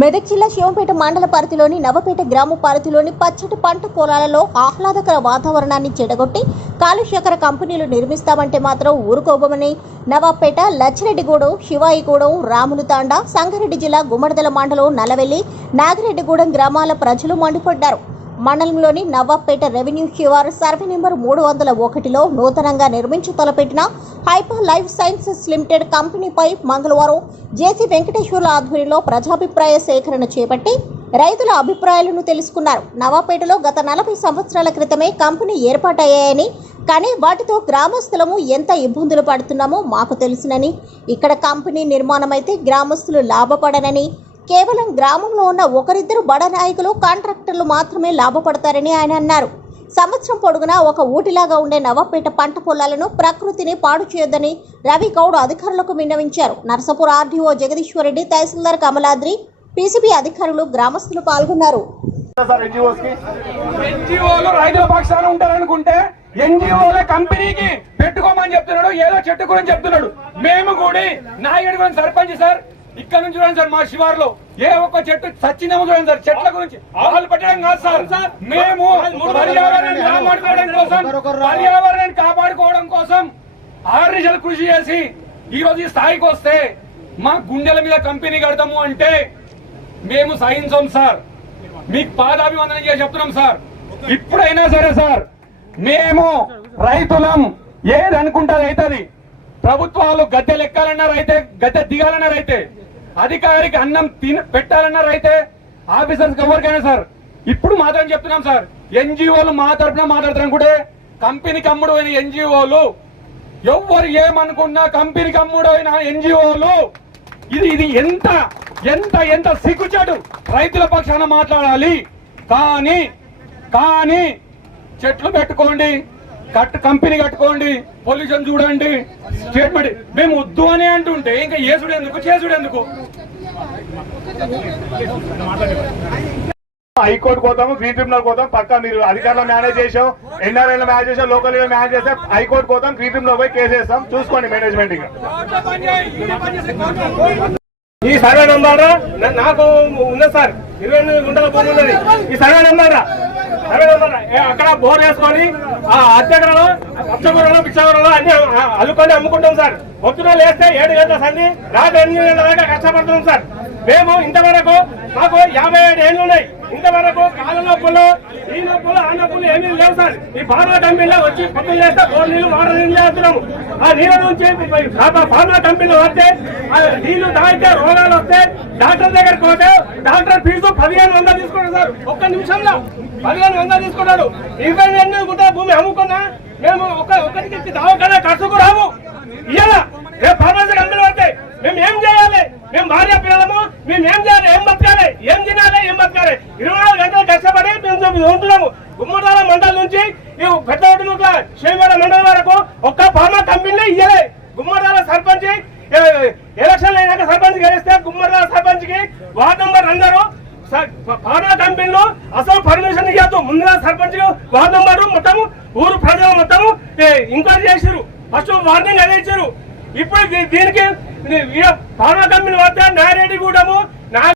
మెదక్ జిల్లా శివంపేట మండల పరిధిలోని నవపేట గ్రామ పరిధిలోని పచ్చటి పంట పొలాలలో ఆహ్లాదకర వాతావరణాన్ని చెడగొట్టి కాలుష్యకర కంపెనీలు నిర్మిస్తామంటే మాత్రం ఊరుకోబమని నవాపేట లచ్చిరెడ్డిగూడెం శివాయిగూడెం రాములతాండ సంగారెడ్డి జిల్లా గుమ్మడిదల మండలం నలవెల్లి నాగిరెడ్డిగూడెం గ్రామాల ప్రజలు మండిపడ్డారు. మండలంలోని Nawabpet revenue QR survey number మూడు వందల ఒకటిలో నూతనంగా నిర్మించి తలపెట్టిన హైపర్ లైఫ్ సైన్సెస్ లిమిటెడ్ కంపెనీపై మంగళవారం జేసీ వెంకటేశ్వర్ల ఆధ్వర్యంలో ప్రజాభిప్రాయ సేకరణ చేపట్టి రైతుల అభిప్రాయాలను తెలుసుకున్నారు. నవాపేటలో గత నలభై సంవత్సరాల క్రితమే కంపెనీ ఏర్పాటయ్యాయని కానీ వాటితో గ్రామస్తులము ఎంత ఇబ్బందులు పడుతున్నామో మాకు తెలుసునని ఇక్కడ కంపెనీ నిర్మాణమైతే గ్రామస్తులు లాభపడనని కేవలం గ్రామంలో ఉన్న ఒకరిద్దరు బడ నాయకులు కాంట్రాక్టర్లు మాత్రమే లాభపడతారని ఆయన అన్నారు. సంవత్సరం పొడుగునా ఒక ఊటిలాగా ఉండే నవపేట పంట పొలాలను ప్రకృతిని పాడు చేయొద్దని రవి గౌడ్ అధికారులకు విన్నవించారు. నర్సపూర్ ఆర్డీఓ జగదీశ్వరరెడ్డి తహసీల్దార్ కమలాద్రి పీసీబీ అధికారులు గ్రామస్తులు పాల్గొన్నారు. ఉంటారనుకుంటే ఎన్జిఓల కంపెనీకి పెట్టుకోమని చెప్తున్నాడు ఏదో చెట్టు గురించి చెప్తున్నాడు. మేము కూడా నాయుడు సర్పంచ్ సార్ ఇక్కడ నుంచి చూడండి సార్ మా శివార్లో ఏ ఒక్క చెట్టు చచ్చిందేమో చూడండి సార్ చెట్ల గురించి. ఆవులు పెట్టడం కాదు సార్. మేము పర్యావరణాన్ని కాపాడుకోవడం కోసం పర్యావరణాన్ని కాపాడుకోవడం కోసం కృషి చేసి ఈ రోజు ఈ స్థాయికి వస్తే మా గుండెల మీద కంపెనీ కడతాము అంటే మేము సహించం సార్. మీకు పాదాభివందనం చేసి చెప్తున్నాం సార్. ఇప్పుడైనా సరే సార్ మేము రైతులం. ఏది అనుకుంటారు అవుతుంది. ప్రభుత్వాలు గద్దె లెక్కాలన్నారు అయితే గద్దె దిగాలన్నారు అయితే అధికారికి అన్నం తిన పెట్టాలన్నారు అయితే ఆఫీసర్స్ ఎవరికైనా సార్ ఇప్పుడు మాత్రం చెప్తున్నాం సార్ ఎన్జిఓలు మా తరఫున మాట్లాడుతున్నాం కూడా కంపెనీకి అమ్ముడు అయిన ఎన్జిఓలు ఎవ్వరు ఏమనుకున్నా కంపెనీకి అమ్ముడు అయిన ఎన్జిఓలు ఇది ఇది ఎంత ఎంత ఎంత సిగ్గుచాటు రైతుల పక్షాన మాట్లాడాలి. కానీ కానీ చెట్లు పెట్టుకోండి. కట్ కంపెనీ కట్టుకోండి పొల్యూషన్ చూడండి. స్టేట్మెంట్ మేము వద్దు అని అంటుంటే ఇంకా ఏసుడు ఎందుకు చేసుడు ఎందుకు? హైకోర్టు పోతాము గ్రీన్ ట్రిబ్యునల్ పోతాం పక్కా మీరు అధికారులు మేనేజ్ చేసాం ఎన్ఆర్ఐలో మేనేజ్ చేసాం లోకల్ మేనేజ్ చేస్తే హైకోర్టు పోతాం గ్రీన్ ట్రిబ్యునల్ పోయి కేసు వేస్తాం చూసుకోండి మేనేజ్మెంట్ ఇక. ఈ సర్వే నంబర్? నాకు ఉన్నది సార్ ఇరవై ఎనిమిది గుంటల భూమి ఉన్నది. ఈ సర్వే నంబర్? అక్కడ బోర్ వేసుకొని ఆ అత్యగరలో అచ్చగురలో పిచ్చగూరలో అన్ని అల్లుకొని అమ్ముకుంటాం సార్. పొద్దున లేస్తే ఏడు గంటల సంది రాత్రి ఎనిమిది గంటల దాకా కష్టపడుతున్నాం సార్. మేము ఇంతవరకు మాకు యాభై ఏడు ఏళ్ళు ఉన్నాయి ఇంతవరకు కాళ్ళ నొప్పులు ఈ నొప్పులు ఆ నొప్పులు ఏమీ లేవు సార్. ఈ ఫార్మా కంపెనీలో వచ్చి పక్కన చేస్తే బోర్ నీళ్ళు వాటర్ నీళ్ళు చేస్తున్నాము. ఆ నీళ్ళ నుంచి ఫార్మా- ఫార్మా కంపెనీలో వస్తే నీళ్ళు తాగితే రోగాలు వస్తే డాక్టర్ దగ్గరికి పోతే డాక్టర్ ఫీజు పదిహేను వందలు తీసుకున్నాడు సార్. ఒక్క నిమిషంలో పదిహేను వందలు తీసుకున్నాడు ఇరవై ఎనిమిది గుంటల భూమి అమ్ముకున్నా మేము ఒక ఒకరికి దవాఖానా ఖర్చుకు రాము ఇయ్యాల రేపు ఫార్మసీ కంపెనీ పడితే మేము ఏం చేయాలి మేము భార్య పిల్లలము మేము ఏం చేయాలి ఏం బతకాలి ఏం తినాలి ఏం బతకాలి ఇరవై నాలుగు గంటలు కష్టపడి మేము ఉంటున్నాము. గుమ్మటాల మండలం నుంచి ఈ పెద్ద శనివారం మండలం వరకు ఒక్క ఫార్మా కంపెనీలో ఇయ్యలే. గుమ్మటాల సర్పంచ్ ఎలక్షన్ అయినాక సర్పంచ్ గెలిస్తే గుమ్మటాల సర్పంచ్కి వార్డు నంబర్ అందరూ ఫార్మా కంపెనీలో అసలు పర్మిషన్ ఇవ్వద్దు ముందుగా సర్పంచ్ వార్డు నంబర్ మొత్తం ఊరు ప్రజలు మొత్తం ఎంక్వైరీ చేశారు ఫస్ట్ వార్నింగ్ అదే ఇచ్చారు. ఇప్పుడు దీనికి ఫార్మా కంపెనీ వద్ద నారెడ్డి కూడము